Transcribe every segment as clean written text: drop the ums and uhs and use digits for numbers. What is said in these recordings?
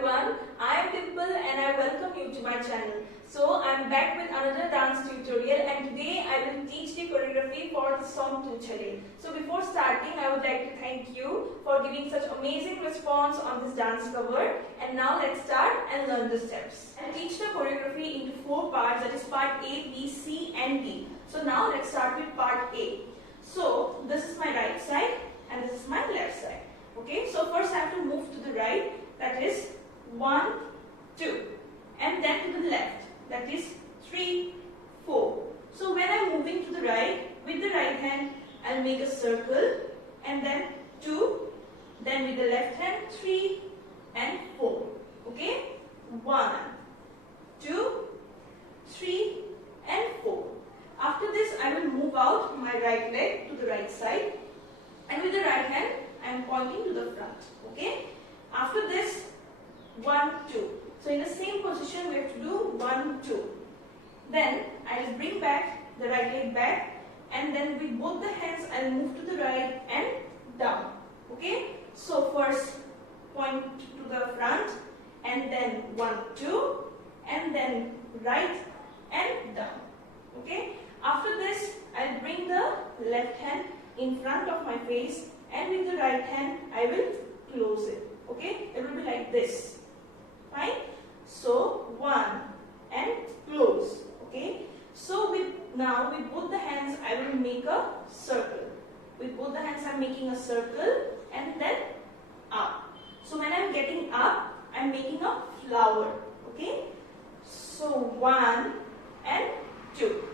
everyone, I am Dimple and I welcome you to my channel. So I am back with another dance tutorial and today I will teach the choreography for the song Tu Chale. So before starting I would like to thank you for giving such amazing response on this dance cover, and now let's start and learn the steps. And teach the choreography into 4 parts, that is part A, B, C and D. So now let's start with part A. So this is my right side and this is my left side. Okay, so first I have to move to the right, that is 1, 2, and then to the left, that is 3, 4. So when I am moving to the right, with the right hand I will make a circle and then 2, then with the left hand 3 and 4. Okay, 1, 2, 3 and 4. After this I will move out my right leg to the right side and with the right hand I am pointing to the front. Okay. After this 1, 2. So in the same position we have to do 1, 2. Then I will bring back the right leg back and then with both the hands I will move to the right and down. Okay. So first point to the front and then 1, 2 and then right and down. Okay. After this I will bring the left hand in front of my face and with the right hand I will close it. Okay, it will be like this. Fine. So 1 and close. Okay. So now with both the hands I will make a circle. With both the hands I am making a circle and then up. So when I am getting up I am making a flower. Okay. So 1 and 2.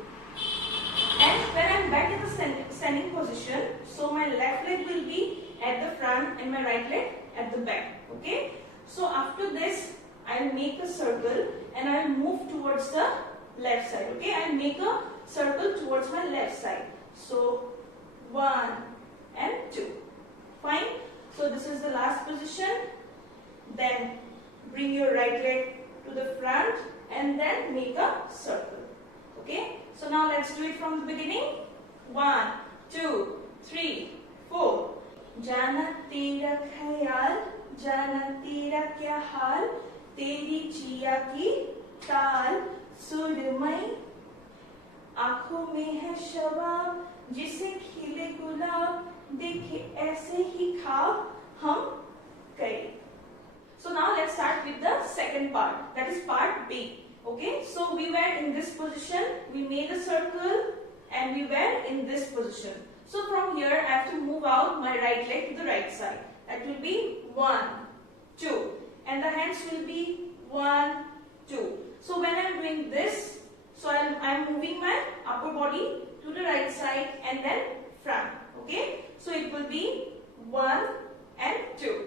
And when I am back in the standing position, so my left leg will be at the front and my right leg at the back. Okay. So after this, I will make a circle and I will move towards the left side. Okay. I will make a circle towards my left side. So 1 and 2. Fine. So this is the last position. Then bring your right leg to the front and then make a circle. Okay. So now let's do it from the beginning. 1, 2, 3, 4. जाना तेरा ख्याल, जाना तेरा क्या हाल, तेरी जिया की ताल सुरमई, आंखों में है शबाब, जिसे खिले गुलाब, देखे ऐसे ही ख्वाब हम करें. So now let's start with the second part, that is part B. Okay, so we were in this position, we made a circle and we were in this position. So from here I have to move out my right leg to the right side. That will be 1, 2 and the hands will be 1, 2. So when I am doing this, so I am moving my upper body to the right side and then front. Okay, so it will be 1 and 2.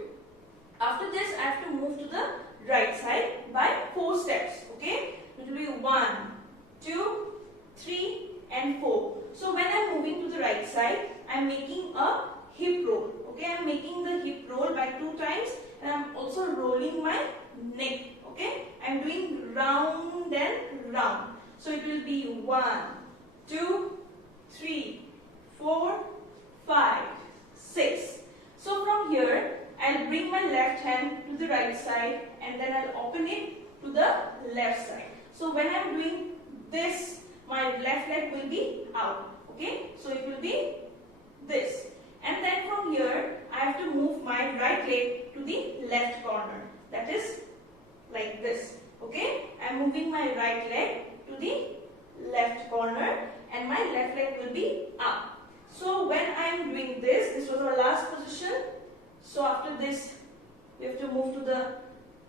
After this I have to move to the right side by 4 steps. Okay, it will be 1, 2, 3 and 4. So when I am moving to the right side, I am making a hip roll. Okay, I am making the hip roll by 2 times and I am also rolling my neck. Okay, I am doing round and round. So it will be 1, 2, 3, 4, 5, 6. So from here, I will bring my left hand to the right side and then I will open it to the left side. So when I am doing this, my left leg will be out. Okay, so it will be this. And then from here, I have to move my right leg to the left corner. That is like this. Okay, I am moving my right leg to the left corner and my left leg will be up. So when I am doing this was our last position. So after this, we have to move to the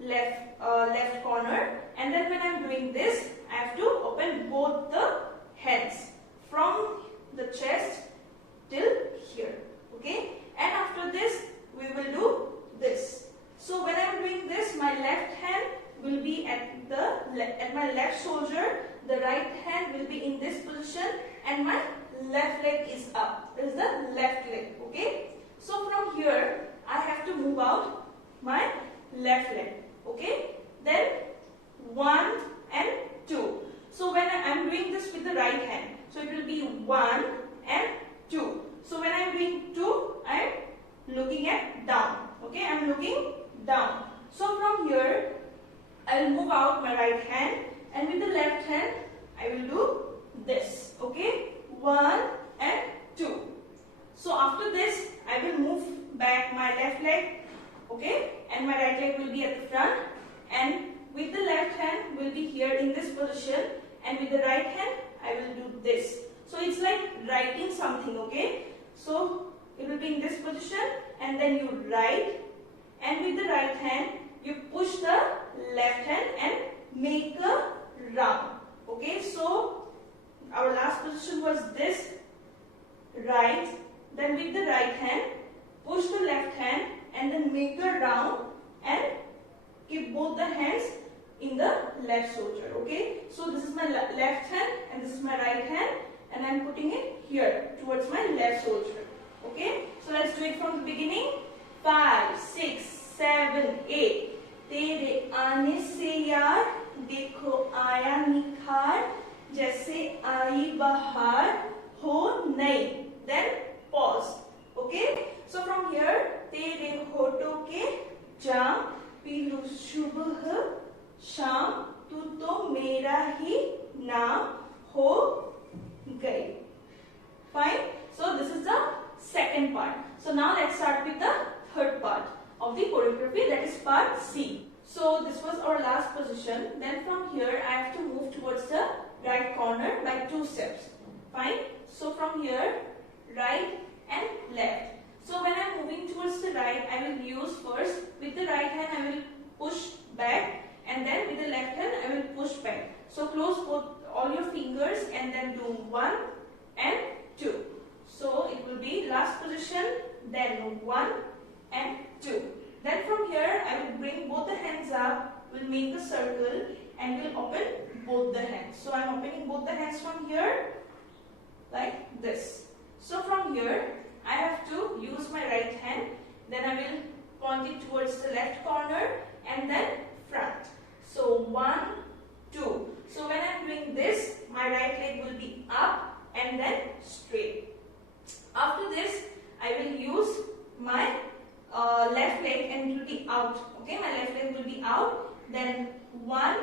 left corner and then when I am doing this, I have to open both the hands from the chest till here. Okay, and after this, we will do this. So when I am doing this, my left hand will be at my left shoulder, the right hand will be in this position and my left leg is up. This is the left leg. Okay, so from here, I have to move out my left leg. Okay, then 1 and 2. So when I am doing this with the right hand, so it will be 1 and 2. So when I am doing 2, I am looking at down. Okay, I am looking down. So from here I will move out my right hand, and with the left hand I will do this. Okay, 1 and 2. So after this I will move back my left leg. Okay, and my right leg will be at the front, and with the left hand will be here in this position, and with the right hand I will do this. So it's like writing something. Okay, so it will be in this position, and then you write, and with the right hand you push the left hand and make a round. Okay, so our last position was this, write, then with the right hand push the left hand and then make a round and keep both the hands in the left shoulder. Okay, so this is my left hand and this is my right hand, and I am putting it here towards my left shoulder. Okay, so let's do it from the beginning. 5, 6, 7, 8. तेरे आने से यार देखो आया निखार, जैसे आई बहार हो नई. Then pause. Okay, so from here तेरे होठों के जाम पी लूं सुबह शाम, तू तो मेरा ही नाम हो गई. Fine. So this is the second part. So now let's start with the third part of the choreography, that is part C. So this was our last position. Then from here I have to move towards the right corner by 2 steps. Fine. So from here, right and left. So when I am moving towards the right, I will use first with the right hand I will push back, and then with the left hand I will push back. So close both all your fingers and then do 1 and 2. So it will be last position, then 1 and 2. Then from here I will bring both the hands up, will make a circle and will open both the hands. So I am opening both the hands from here like this. So from here I have to use my right hand, then I will point it towards the left corner and then front. So 1, 2. So when I am doing this, my right leg will be up and then straight. After this I will use my left leg and it will be out. Okay, my left leg will be out. Then 1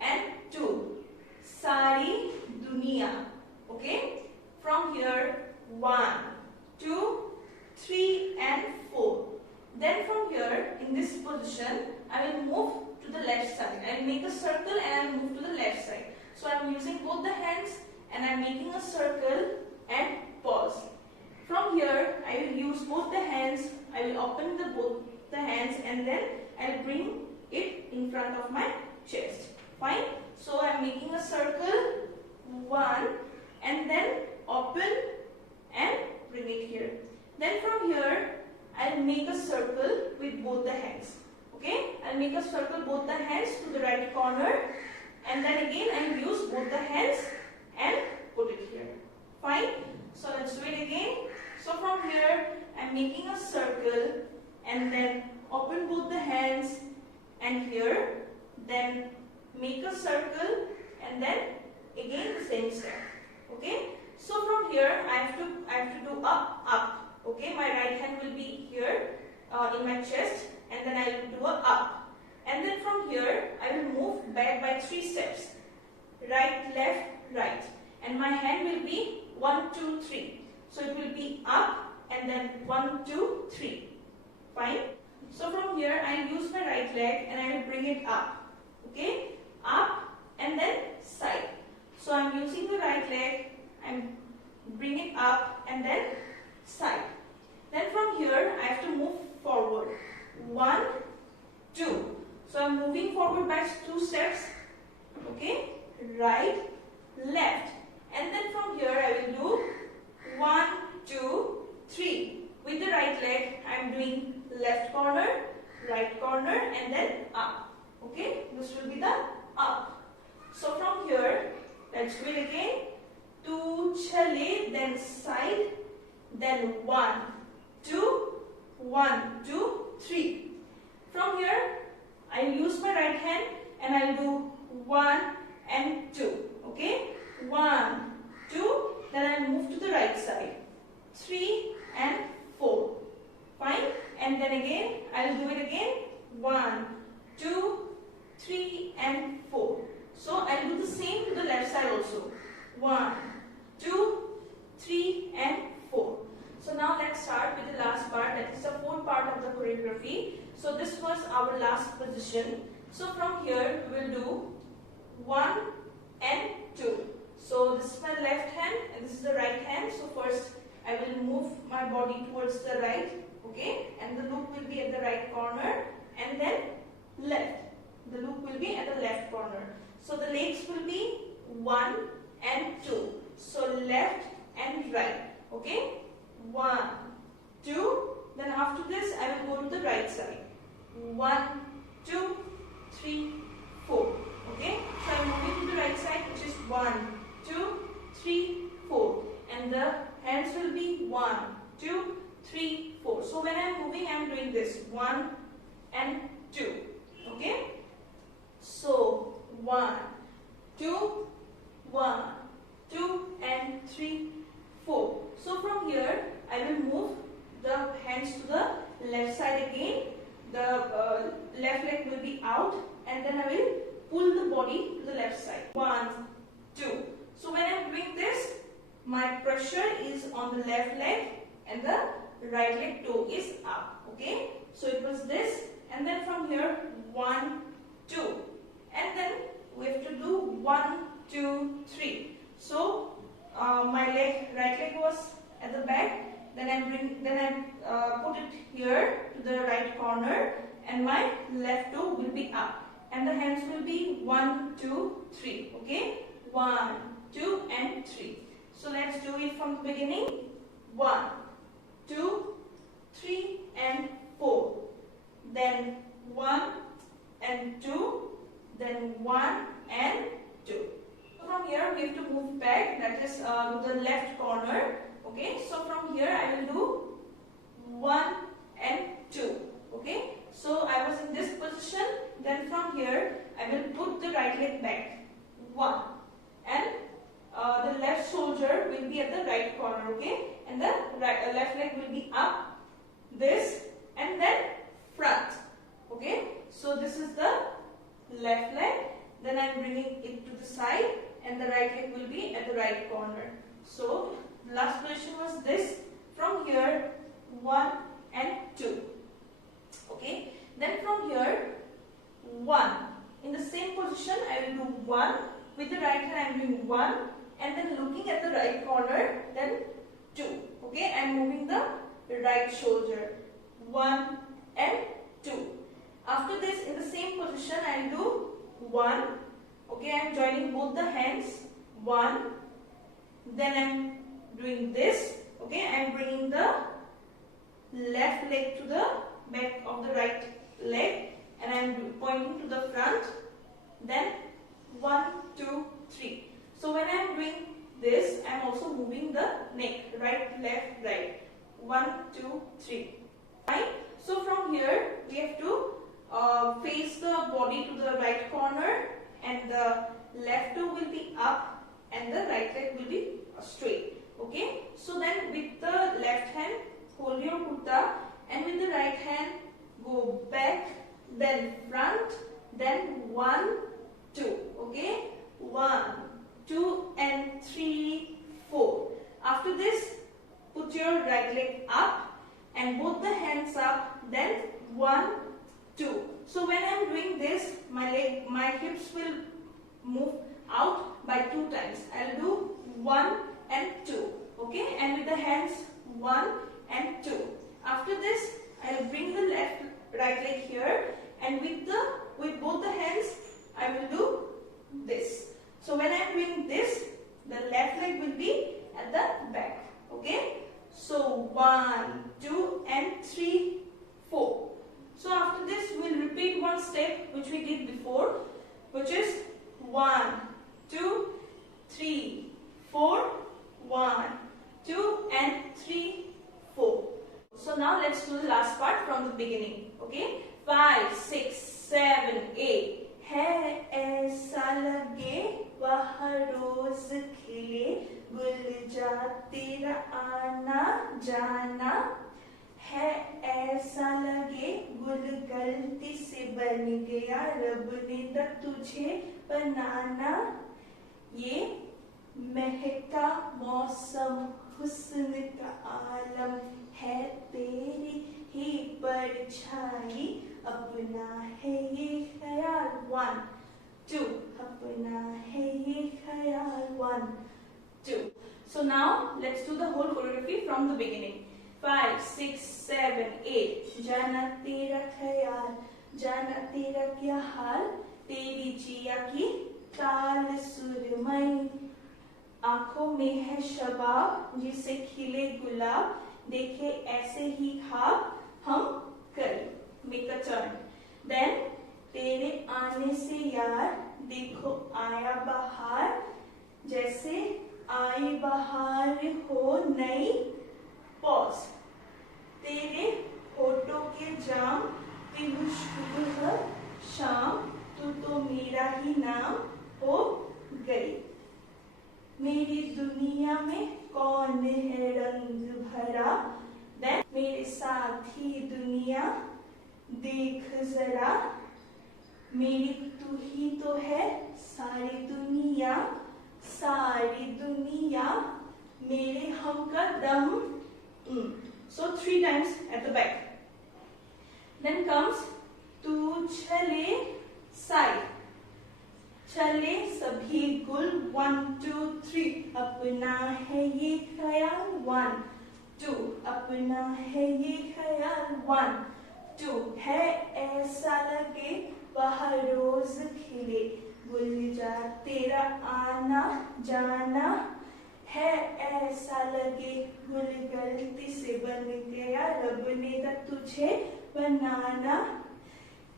and 2. Sari Dunia. Okay, from here 1, 2, 3 and 4. Then from here in this position I will move to the left side. I will make a circle and I will move to the left side. So I am using both the hands and I am making a circle and pause. From here I will use both the hands. I will open both the hands and then I will bring it in front of my chest. Fine. So I am making a circle, 1, and then open and bring it here. Then from here I will make a circle with both the hands. Okay, I will make a circle both the hands to the right corner, and then again I will use both the hands and put it here. Fine. So let's do it again. So from here I am making a circle and then open both the hands and here, then make a circle and then again the same step. Okay. So from here I have to do up, up. Okay, my right hand will be here in my chest, and then I will do a up. And then from here I will move back by 3 steps. Right, left, right. And my hand will be 1, 2, 3. So it will be up and then 1, 2, 3. Fine. So from here I will use my right leg and I will bring it up. Okay, up and then side. So I am using the right leg, I am bringing it up and then side. Then from here I have to move forward. 1, 2. So I am moving forward by 2 steps. Okay, right, left. And then from here I will do 1, 2, 3. With the right leg I am doing left corner, right corner and then up. Okay, this will be the up. So from here let's do it again. Tu chale, then side, then 1, 2, 1, 2, 3. From here I will use my right hand and I will do 1 and 2. Okay, 1, 2, then I will move to the right side. 3 and 4. Fine. And then again I will do it again. 1, 2, 3 and 4. So I'll do the same to the left side also. 1, 2, 3 and 4. So now let's start with the last part, that is the fourth part of the choreography. So this was our last position. So from here we will do 1 and 2. So this is my left hand and this is the right hand. So first I will move my body towards the right, okay, and the loop will be at the right corner, and then left. The loop will be at the left corner. So the legs will be 1 and 2. So left and right, okay, 1, 2. Then after this I will go to the right side. 1, 2, 3, 4. Okay, so I am moving to the right side, which is 1, 2, 3, 4, and the hands will be 1, 2, 3, 4. So when I am moving, I am doing this 1 and 2. Okay, so 1, 2, 1, 2 and 3, 4. So from here I will move the hands to the left side again. The left leg will be out, and then I will pull the body to the left side. 1, 2. So when I am doing this, my pressure is on the left leg and the right leg toe is up. Okay, so it was this, and then from here 1, 2, and then we have to do 1, 2, 3. So my right leg was at the back. Then I put it here to the right corner, and my left toe will be up, and the hands will be 1, 2, 3. Okay, 1, 2 and 3. So let's do it from the beginning. 1, 2, 3 and 4. Then 1 and 2. Then 1 and 2. So from here we have to move back, that is to the left corner. Okay, so from here I will do 1 and 2. Okay, so I was in this position. Then from here I will put the right leg back. 1, and the left shoulder will be at the right corner. Okay, and the left leg will be up, this, and then front. Okay, so this is the left leg. Then I am bringing it to the side, and the right leg will be at the right corner. So last position was this. From here 1 and 2. Okay, then from here 1. In the same position I will do 1. With the right hand I am doing 1, and then looking at the right corner, then 2. Okay, I am moving the right shoulder. 1 and 2. After this, in the same position I will do 1. Okay, I am joining both the hands. 1. Then I am doing this. Okay, I am bringing the left leg to the back of the right leg, and I am pointing to the front. Then 1, 2, 3. So when I am doing this, I am also moving the neck, right, left, right. 1, 2, 3. Fine. So from here we have to face the body to the right corner, and the left toe will be up and the right leg will be straight. Okay, so then with the left hand hold your kurta, and with the right hand go back, then front, then 1, 2. Okay, 1, 2 and 3, 4. After this, put your right leg up and both the hands up, then 1, 2. So when I am doing this, my hips will move out by 2 times. I will do 1 and 2. Okay, and with the hands 1 and 2. After this, I will bring the right leg here, and with both the hands I will do this. So when I am doing this, the left leg will be at the back. Okay, so 1, 2 and 3, 4. So after this we will repeat one step which we did before, which is 1, 2, 3, 4, 1, 2 and 3, 4. So now let's do the last part from the beginning. Okay, 5, 6, 7, 8. है ऐसा लगे वह रोज खिले गुल जा तेरा आना जाना, है ऐसा लगे गुल गलती से बन गया, रब ने तब तुझे बनाना। ये महका मौसम हुस्न का आलम है तेरी ही परछाई, अपना है ये ख्याल। 1 2 अपना है ये ख्याल। 1 2 So now let's do the whole choreography from the beginning. 5 6 7 8 जाना तेरा ख्याल, जाना तेरा क्या हाल, तेरी जिया की ताल सुरमई, आंखों में है शबाब जिसे खिले गुलाब, देखे ऐसे ही ख्वाब हम करें। Make a turn. देन तेरे आने से यार देखो आया बहार, जैसे आई बहार हो नई। पॉज। तेरे होठों के जाम पीलू सुबह शाम, तू तो मेरा ही नाम हो गई। मेरी दुनिया में कौन है रंग भरा, देन मेरे साथ ही दुनिया देख जरा, मेरी तू ही तो है सारी दुनिया, सारी दुनिया मेरे हम का दम। So 3 times at the back. Then comes तू चले साइड, चले सभी गुल। 1 2 3 अपना है ये ख्याल। 1 2 अपना है ये ख्याल। 1 2 है ऐसा लगे बाहर रोज खिले, गुलजार तेरा आना जाना, है ऐसा लगे गुल गलती से बन गया, रब ने तब तुझे बनाना।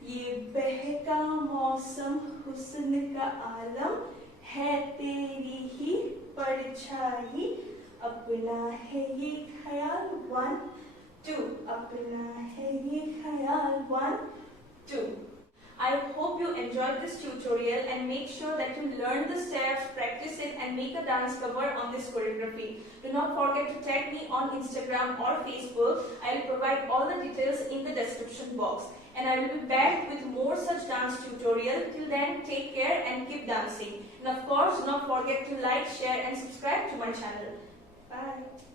ये बहका मौसम हुस्न का आलम है तेरी ही परछाई, अपना है ये ख्याल। 1 2 अपना है ये ख्याल। 1 2 I hope you enjoyed this tutorial and make sure that you learn the steps, practice it and make a dance cover on this choreography. Do not forget to tag me on Instagram or Facebook. I will provide all the details in the description box. And I will be back with more such dance tutorial. Till then, take care and keep dancing. And of course, do not forget to like, share and subscribe to my channel. Bye.